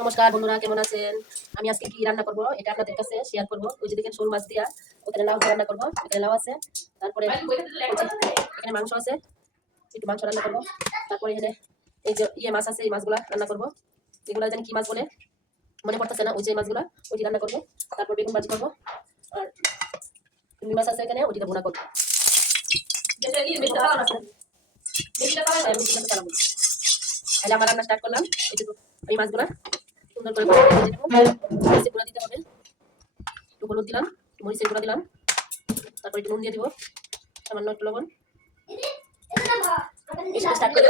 নমস্কার বন্ধুরা, কেমন আছেন? আমি আজকে কি রান্না করব এটা আপনাদের কাছে শেয়ার করব। ওই যে দেখেন শোল মাছ দিয়া ওখানে লাউ দিয়ে রান্না করব। এখানে লাউ আছে, তারপরে এখানে মাংস আছে, একটু মাংস রান্না করব। তারপরে এখানে এই যে মাছ আছে, এই মাছগুলা রান্না করব। এগুলা জানি কি মাছ বলে মনে পড়তেছে না। ওই যে মাছগুলা ওইটি রান্না করব। তারপর বেগুন ভাজি করব, আর রুই মাছ আছে এখানে, ওইটা ভুনা করব। তাহলে আমার রান্না স্টার্ট করলাম। এই মাছগুলা সুন্দর করে ভেজে নেব। মরিচের গুঁড়া দিতে হবে, একটু হলুদ দিলাম, মরিচের গুঁড়া দিলাম, তারপর একটু নুন দিয়ে দিব, সামান্য একটু লবণ। স্টার্ট করে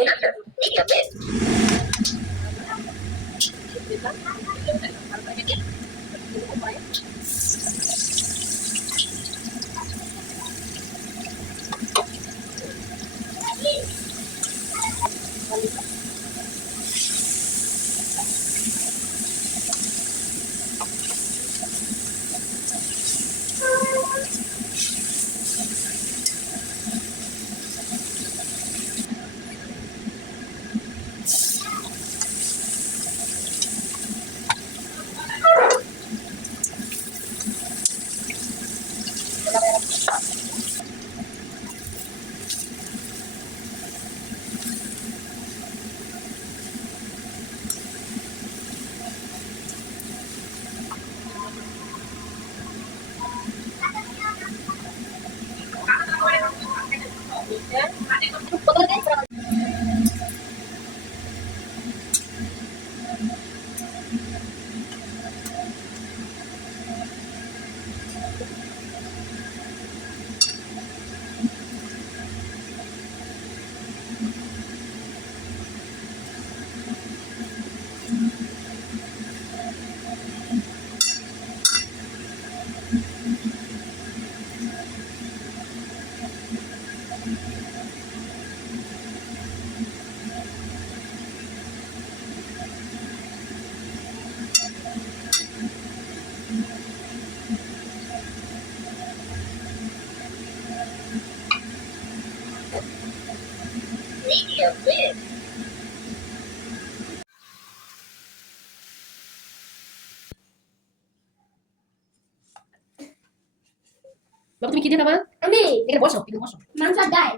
বাবা, তুমি কি দিয়ে খাবা? আমি এখানে বসো, এখানে বসো। মাংস ডাল।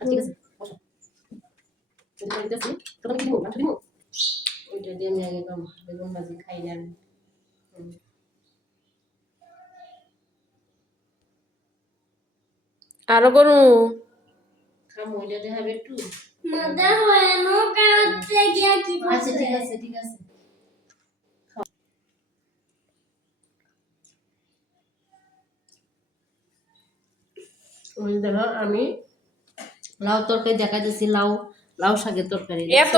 ঠিক আছে, বসো। তুমি দিতেছি, তুমি কি দিব? মাংস দিব? ওইটা দিয়ে আমি আগে বেগুন ভাজি খাই না। আরো করু খাম ওইটা দেখাবে একটু। মজা হয় না কাছে গিয়া কি আচ্ছা বলছে? ঠিক আছে ঠিক আছে। ওই দেখো আমি লাউ তরকারি দেখাইতেছি, লাউ লাউ শাকের তরকারি। এত